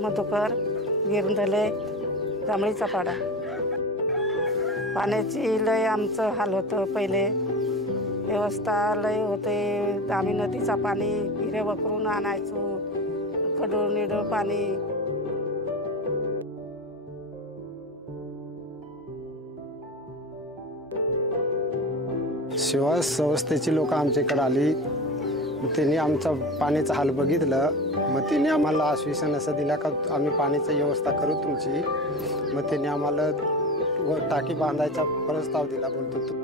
मधुकर गिरंदले जांभळीचा पाडा। पाण्याची लय आमचं हाल होतं पहिले, व्यवस्था लय होते। आम्ही नदीचा पाणी हिरे वकरून आणायचो, खडूळ निडळ पाणी। शिवाय संस्थेची लोक आमच्याकडे आली, त्यांनी आमचा पाण्याचा हाल बघितलं। मग त्यांनी आम्हाला आश्वासन असं दिलं का आम्ही पाण्याची व्यवस्था करू तुमची। मग त्यांनी आम्हाला टाकी बांधायचा प्रस्ताव दिला बोलतो तू।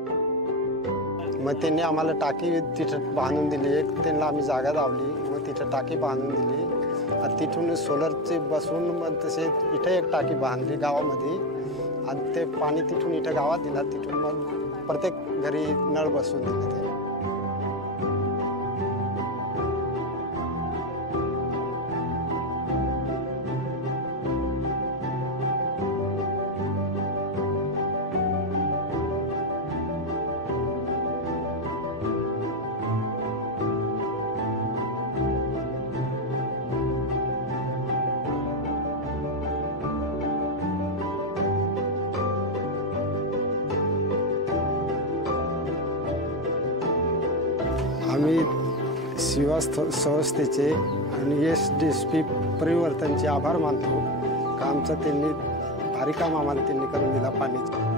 मग त्यांनी आम्हाला टाकी तिथं बांधून दिली, एक त्यांना आम्ही जागा दावली, मग तिथं टाकी बांधून दिली। तिथून सोलरचे बसून मग तसे इथं एक टाकी बांधली गावामध्ये, आणि ते पाणी तिथून इथं गावात दिला। तिथून मग प्रत्येक घरी नळ बसवून दिले ते। आम्ही शिवा संस्थेचे आणि SDSP परिवर्तनचे आभार मानतो का आमचं त्यांनी भारी काम आम्हाला त्यांनी करून दिला पाण्याचे।